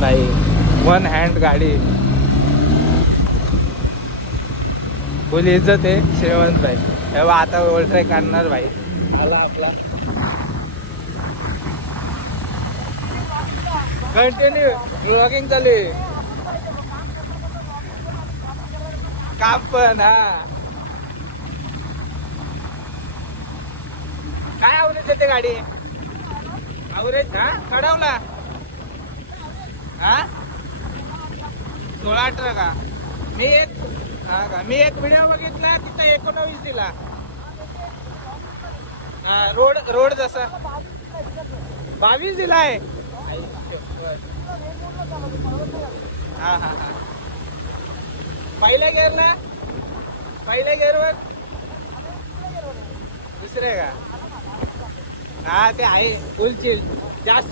भाई one hand गाडी फुल इज्जत आहे श्रीमंत भाई. तेव्हा आता ओव्हरटेक करणार भाई. आला आपला कंटिन्यू ब्लॉगिंग चालू आहे. काम पण हा काय आवरेज येते गाडी आवरेज हा कढवला हा 16-18 का मी एक हा का मी एक व्हिडिओ बघितला तिथं 19 दिला. रोड रोड जसा 22 दिलाय. हा हा हा पहिल्या गेअरला पहिल्या गेअरवर दुसरे का हा ते आहे फुल चिल जास्त